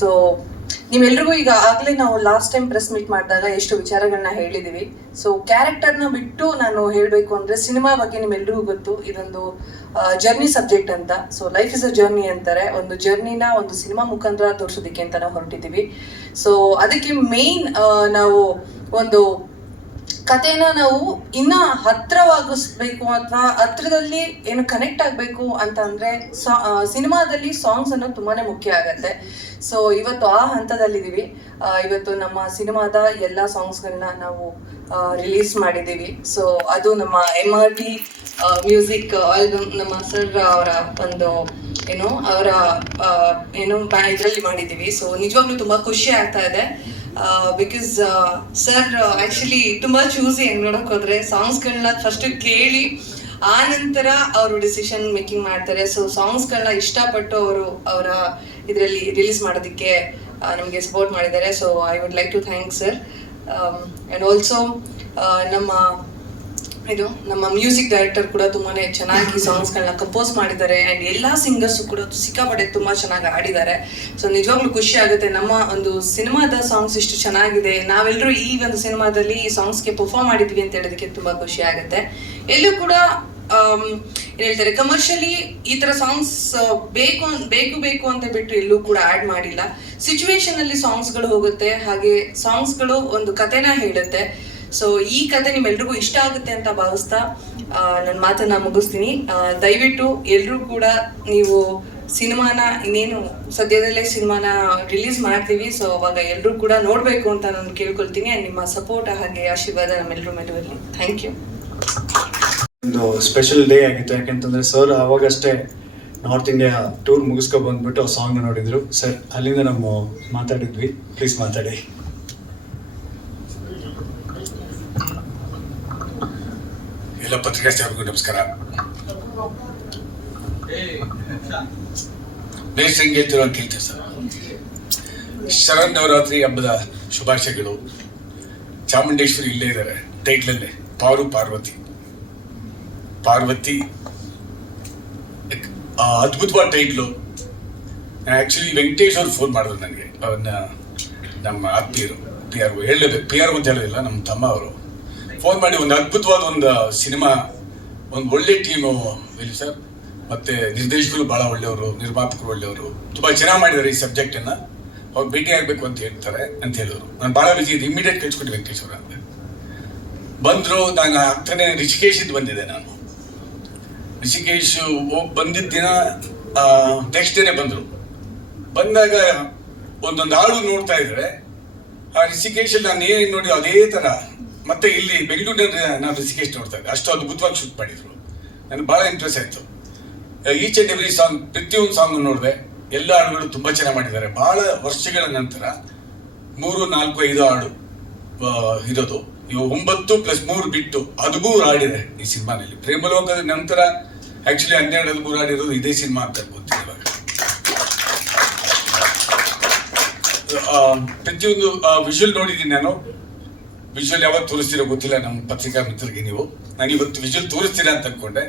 So ನೀವೆಲ್ರಿಗೂ ಈಗ ಆಗ್ಲೇ ನಾವು ಲಾಸ್ಟ್ ಟೈಮ್ ಪ್ರೆಸ್ ಮೀಟ್ ಮಾಡಿದಾಗ ಎಷ್ಟು ವಿಚಾರಗಳನ್ನ ಹೇಳಿದೀವಿ. ಸೊ ಕ್ಯಾರೆಕ್ಟರ್ನ ಬಿಟ್ಟು ನಾನು ಹೇಳಬೇಕು ಅಂದ್ರೆ ಸಿನಿಮಾ ಬಗ್ಗೆ ನಿಮ್ಮೆಲ್ರಿಗೂ ಗೊತ್ತು. ಇದೊಂದು ಜರ್ನಿ ಸಬ್ಜೆಕ್ಟ್ ಅಂತ. So life is a journey ಅಂತಾರೆ. ಒಂದು ಜರ್ನಿನ ಒಂದು ಸಿನಿಮಾ ಮುಖಾಂತರ ತೋರಿಸೋದಕ್ಕೆ ಅಂತ ನಾವು ಹೊರಟಿದ್ದೀವಿ. ಸೊ ಅದಕ್ಕೆ ಮೇನ್ ನಾವು ಒಂದು ಕಥೆನ ನಾವು ಇನ್ನ ಹತ್ರವಾಗಿಸ್ಬೇಕು ಅಥವಾ ಹತ್ರದಲ್ಲಿ ಏನು ಕನೆಕ್ಟ್ ಆಗಬೇಕು ಅಂತ ಅಂದ್ರೆ ಸಿನಿಮಾದಲ್ಲಿ ಸಾಂಗ್ಸ್ ಅನ್ನೋದು ತುಂಬಾನೇ ಮುಖ್ಯ ಆಗತ್ತೆ. ಸೊ ಇವತ್ತು ಆ ಹಂತದಲ್ಲಿದ್ದೀವಿ. ಇವತ್ತು ನಮ್ಮ ಸಿನಿಮಾದ ಎಲ್ಲ ಸಾಂಗ್ಸ್ಗಳನ್ನ ನಾವು ರಿಲೀಸ್ ಮಾಡಿದ್ದೀವಿ. ಸೊ ಅದು ನಮ್ಮ M R T music album ನಮ್ಮ ಸರ್ ಅವರ ಒಂದು, ಏನು, ಅವರ ಏನು, ಇದರಲ್ಲಿ ಮಾಡಿದ್ದೀವಿ. ಸೊ ನಿಜವಾಗ್ಲೂ ತುಂಬಾ ಖುಷಿ ಆಗ್ತಾ ಇದೆ. ಬಿಕಾಸ್ ಸರ್ ಆಕ್ಚುಲಿ ತುಂಬಾ ಚೂಸಿ ಹೆಂಗ್ ನೋಡಕ್ ಹೋದ್ರೆ ಸಾಂಗ್ಸ್ಗಳನ್ನ ಫಸ್ಟ್ ಕೇಳಿ ಆ ನಂತರ ಅವರು ಡಿಸಿಷನ್ ಮೇಕಿಂಗ್ ಮಾಡ್ತಾರೆ. ಸೊ ಸಾಂಗ್ಸ್ಗಳನ್ನ ಇಷ್ಟಪಟ್ಟು ಅವರು ಅವರ ಇದರಲ್ಲಿ ರಿಲೀಸ್ ಮಾಡೋದಕ್ಕೆ ನಮಗೆ ಸಪೋರ್ಟ್ ಮಾಡಿದ್ದಾರೆ. So I would like to thank sir and also ನಮ್ಮ ಇದು ನಮ್ಮ ಮ್ಯೂಸಿಕ್ ಡೈರೆಕ್ಟರ್ ಕೂಡ ತುಂಬಾನೇ ಚೆನ್ನಾಗಿ ಸಾಂಗ್ಸ್ಗಳನ್ನ ಕಂಪೋಸ್ ಮಾಡಿದ್ದಾರೆ. ಅಂಡ್ ಎಲ್ಲಾ ಸಿಂಗರ್ಸ್ ಕೂಡ ಸಿಕ್ಕಾಪಟ್ಟೆ ತುಂಬಾ ಚೆನ್ನಾಗಿ ಆಡಿದ್ದಾರೆ ಸೊ ನಿಜವಾಗ್ಲೂ ಖುಷಿ ಆಗುತ್ತೆ. ನಮ್ಮ ಒಂದು ಸಿನಿಮಾದ ಸಾಂಗ್ಸ್ ಇಷ್ಟು ಚೆನ್ನಾಗಿದೆ. ನಾವೆಲ್ಲರೂ ಈ ಒಂದು ಸಿನಿಮಾದಲ್ಲಿ ಈ ಸಾಂಗ್ಸ್ಗೆ ಪರ್ಫಾರ್ಮ್ ಮಾಡಿದ್ವಿ ಅಂತ ಹೇಳೋದಕ್ಕೆ ತುಂಬಾ ಖುಷಿ ಆಗುತ್ತೆ. ಎಲ್ಲೂ ಕೂಡ ಏನು ಹೇಳ್ತಾರೆ ಕಮರ್ಷಿಯಲಿ ಈ ತರ ಸಾಂಗ್ಸ್ ಬೇಕು ಬೇಕು ಬೇಕು ಅಂತ ಬಿಟ್ಟು ಎಲ್ಲೂ ಕೂಡ ಆಡ್ ಮಾಡಿಲ್ಲ. ಸಿಚುವೇಶನ್ ಅಲ್ಲಿ ಸಾಂಗ್ಸ್ಗಳು ಹೋಗುತ್ತೆ. ಹಾಗೆ ಸಾಂಗ್ಸ್ಗಳು ಒಂದು ಕಥೆನ ಹೇಳುತ್ತೆ. ಸೊ ಈ ಕತೆ ನಿಮ್ಮೆಲ್ರಿಗೂ ಇಷ್ಟ ಆಗುತ್ತೆ ಅಂತ ಭಾವಿಸ್ತಾ ನನ್ನ ಮಾತನ್ನ ಮುಗಿಸ್ತೀನಿ. ದಯವಿಟ್ಟು ಎಲ್ಲರೂ ಕೂಡ ನೀವು ಸಿನಿಮಾನ, ಇನ್ನೇನು ಸದ್ಯದಲ್ಲೇ ಸಿನಿಮಾನ ರಿಲೀಸ್ ಮಾಡ್ತೀವಿ. ಸೊ ಅವಾಗ ಎಲ್ಲರೂ ಕೂಡ ನೋಡಬೇಕು ಅಂತ ನಾನು ಕೇಳ್ಕೊಳ್ತೀನಿ. ನಿಮ್ಮ ಸಪೋರ್ಟ್ ಹಾಗೆ ಆಶೀರ್ವಾದ ನಮ್ಮೆಲ್ಲರೂ ಮೇಲೂ ಥ್ಯಾಂಕ್ ಯು ಒಂದು ಸ್ಪೆಷಲ್ ಡೇ ಆಗಿತ್ತು. ಯಾಕೆಂತಂದ್ರೆ ಸರ್ ಅವಾಗಷ್ಟೇ ನಾರ್ತ್ ಇಂಡಿಯಾ ಟೂರ್ ಮುಗಿಸ್ಕೊ ಬಂದ್ಬಿಟ್ಟು ಆ ಸಾಂಗ್ ನೋಡಿದ್ರು. ಸರ್ ಅಲ್ಲಿಂದ ನಾವು ಮಾತಾಡಿದ್ವಿ. ಪ್ಲೀಸ್ ಮಾತಾಡಿ. ಎಲ್ಲ ಪತ್ರಿಕಾ ಸ್ನೇಹಿತರಿಗೂ ನಮಸ್ಕಾರ. ಬೇಸಂಗೆ ಎದ್ದಿರೋ ಅಂತ ಹೇಳ್ತೀವಿ ಸರ್. ಶರನ್ನವರಾತ್ರಿ ಹಬ್ಬದ ಶುಭಾಶಯಗಳು. ಚಾಮುಂಡೇಶ್ವರಿ ಇಲ್ಲೇ ಇದ್ದಾರೆ, ಟೈಟ್ಲಲ್ಲೇ, ಪಾರು ಪಾರ್ವತಿ. ಪಾರ್ವತಿ ಅದ್ಭುತವಾದ ಟೈಟ್ಲು. ಆ್ಯಕ್ಚುಲಿ ವೆಂಕಟೇಶ್ ಅವ್ರು ಫೋನ್ ಮಾಡಿದ್ರು ನನಗೆ, ಅವನ್ನ ನಮ್ಮ ಆತ್ಮೀಯರು ಪಿ ಆರ್ ಹೇಳಲೇಬೇಕು ಪಿ ಆರ್ ಅಂತ ಹೇಳೋದಿಲ್ಲ, ನಮ್ಮ ತಮ್ಮ ಅವರು. ಫೋನ್ ಮಾಡಿ ಒಂದು ಅದ್ಭುತವಾದ ಒಂದು ಸಿನಿಮಾ, ಒಂದು ಒಳ್ಳೆ ಟೀಮು ಇಲ್ಲಿ ಸರ್. ಮತ್ತೆ ನಿರ್ದೇಶಕರು ಭಾಳ ಒಳ್ಳೆಯವರು, ನಿರ್ಮಾಪಕರು ಒಳ್ಳೆಯವರು. ತುಂಬ ಚೆನ್ನಾಗಿ ಮಾಡಿದ್ದಾರೆ ಈ ಸಬ್ಜೆಕ್ಟನ್ನು ಅವ್ರು ಭೇಟಿ ಆಗಬೇಕು ಅಂತ ಹೇಳ್ತಾರೆ ಅಂತ ಹೇಳಿದ್ರು ನಾನು ಭಾಳ ಬಿಸಿ ಇದೆ ಇಮಿಡಿಯೇಟ್ ಕಳ್ಸ್ಕೊಟ್ಟು ವೆಂಕಟೇಶ್ವರ ಅಂತ. ಬಂದರು, ನಾನು ಹತ್ತನೇ ರಿಷಿಕೇಶಿಂದ ಬಂದಿದ್ದೆ ನಾನು. ರಿಷಿಕೇಶ್ ಹೋಗಿ ಬಂದಿದ್ದ ದಿನ ನೆಕ್ಸ್ಟ್ ಡೇನೆ ಬಂದರು. ಬಂದಾಗ ಒಂದೊಂದು ಹಾಡು ನೋಡ್ತಾ ಇದ್ರೆ ಆ ರಿಷಿಕೇಶಲ್ಲಿ ನಾನು ಏನು ನೋಡಿ ಅದೇ ಥರ ಮತ್ತೆ ಇಲ್ಲಿ ಬೆಂಗಳೂರಿನ ನಾನು ರಿಷಿಕೇಶ್ ನೋಡ್ತಾ ಇದ್ದೆ. ಅಷ್ಟು ಅದ್ಭುತವಾಗಿ ಶೂಟ್ ಮಾಡಿದ್ರು. ನನಗೆ ಭಾಳ ಇಂಟ್ರೆಸ್ಟ್ ಆಯಿತು. ಈಚ್ ಆ್ಯಂಡ್ ಎವ್ರಿ ಸಾಂಗ್ ಪ್ರತಿಯೊಂದು ಸಾಂಗ್ ನೋಡಿದೆ. ಎಲ್ಲ ಹಾಡುಗಳು ತುಂಬ ಚೆನ್ನಾಗಿ ಮಾಡಿದ್ದಾರೆ. ಭಾಳ ವರ್ಷಗಳ ನಂತರ ಮೂರು, ನಾಲ್ಕು, ಐದು ಹಾಡು ಇರೋದು. ಇವು ಒಂಬತ್ತು ಪ್ಲಸ್ ಮೂರು ಬಿಟ್ಟು ಹದಿಮೂರು ಹಾಡಿದೆ ಈ ಸಿನಿಮಾನಲ್ಲಿ ಪ್ರೇಮಲೋಕದ ನಂತರ ಆಕ್ಚುಲಿ ಹನ್ನೆರಡು ಹದಿಮೂರು ಹಾಡಿರೋದು ಇದೇ ಸಿನಿಮಾ ಅಂತ ಗೊತ್ತಿಲ್ಲ ಪ್ರತಿಯೊಂದು ವಿಜುವಲ್ ನೋಡಿದ್ದೀನಿ ನಾನು. ವಿಜುವಲ್ ಯಾವಾಗ ತೋರಿಸ್ತೀರೋ ಗೊತ್ತಿಲ್ಲ, ನಮ್ಮ ಪತ್ರಿಕಾ ಮಿತ್ರರಿಗೆ ನೀವು. ನಾನು ಇವತ್ತು ವಿಜುವಲ್ ತೋರಿಸ್ತೀರಾ ಅಂತ ಅಂದ್ಕೊಂಡೆ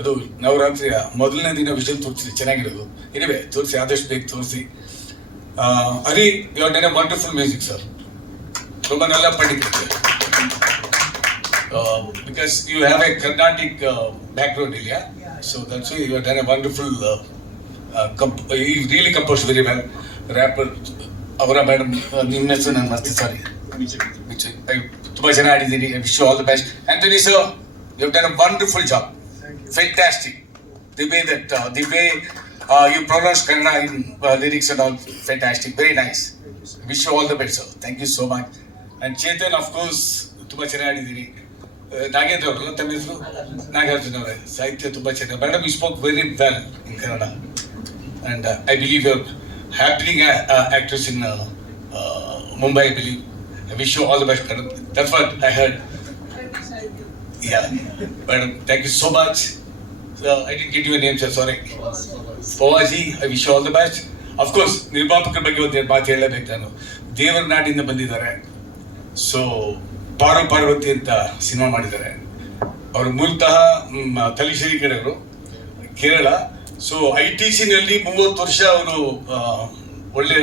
ಅದು ನವರಾತ್ರಿಯ ಮೊದಲನೇ ದಿನ ವಿಜುವಲ್ ತೋರಿಸಿ ಚೆನ್ನಾಗಿರೋದು. ಇನಿವೆ ತೋರಿಸಿ, ಆದಷ್ಟು ಬೇಗ ತೋರಿಸಿ. Hari you're a wonderful music sir ತುಂಬ ನಲ್ಲ ಪಂಡಿತ because you have a Carnatic background ಇಲ್ಲಿಯಾ so that's you are done a wonderful comp ಈ really compose very well rapper ಅವರ ಮೇಡಮ್ uh, ನಿಮ್ಮ ಹೆಸರು ನಾನು ಮಸ್ತಿ ಸಾರಿ ತುಂಬ ಚೆನ್ನಾಗಿ ಆಡಿದ್ದೀರಿ wish all the best Antony sir you done a wonderful job fantastic the way that the way you pronounce Kannada in lyrics and all fantastic very nice wish you all the best sir thank you so much and Chetan of course ತುಂಬ ಚೆನ್ನಾಗಿ ಆಡಿದ್ದೀರಿ ಆ, ನಾಗೇಂದ್ರ ಅವರಲ್ಲ ತಮ್ಮ ಹೆಸರು ನಾಗಾರ್ಜುನ ಅವರೇ ಸಾಹಿತ್ಯ ತುಂಬ ಚೆನ್ನಾಗಿ madam you spoke very well in Kannada and I believe your happening actress in Mumbai I believe I wish you all the best madam that's what I heard Yeah, madam, thank you so much. So, I didn't get your name, sir, sorry. Pavaji, I wish you all the best. Of course, ನಿರ್ಮಾಪಕರ ಬಗ್ಗೆ ಒಂದು ಮಾತು ಹೇಳಬೇಕು ನಾನು. ದೇವರ ನಾಡಿಂದ ಬಂದಿದ್ದಾರೆ. So ಪಾರು ಪಾರ್ವತಿ ಅಂತ ಸಿನಿಮಾ ಮಾಡಿದ್ದಾರೆ. ಅವರು ಮೂಲತಃ ತಲಶೇರಿ ಕಡೆಯವರು. ಕೇರಳ. ಸೊ ಐ ಟಿ ಸಿನಲ್ಲಿ ಮೂವತ್ತು ವರ್ಷ ಅವರು ಒಳ್ಳೆ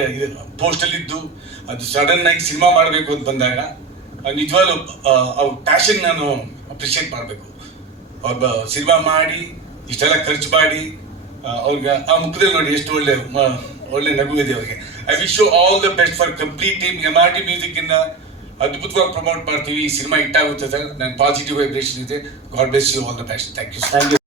ಪೋಸ್ಟಲ್ಲಿದ್ದು ಅದು ಸಡನ್ ಆಗಿ ಸಿನಿಮಾ ಮಾಡಬೇಕು ಅಂತ ಬಂದಾಗ ನಿಜವಾಗ್ಲೂ ಅವ್ರ ಪ್ಯಾಷನ್ ನಾನು ಅಪ್ರಿಷಿಯೇಟ್ ಮಾಡಬೇಕು. ಅವ್ರ ಸಿನಿಮಾ ಮಾಡಿ, ಇಷ್ಟೆಲ್ಲ ಖರ್ಚು ಮಾಡಿ ಅವ್ರಿಗೆ, ಆ ಮುಖದಲ್ಲಿ ನೋಡಿ ಎಷ್ಟು ಒಳ್ಳೆ ಒಳ್ಳೆ ನಗು ಇದೆ ಅವ್ರಿಗೆ. I wish you all the best for complete team M R T music ಇಂದ ಅದ್ಭುತವಾಗಿ ಪ್ರಮೋಟ್ ಮಾಡ್ತೀವಿ. ಈ ಸಿನಿಮಾ ಹಿಟ್ ಆಗುತ್ತೆ ಸರ್ ನನ್ನ ಪಾಸಿಟಿವ್ ವೈಬ್ರೇಷನ್ ಇದೆ. God bless you all the best thank you thank you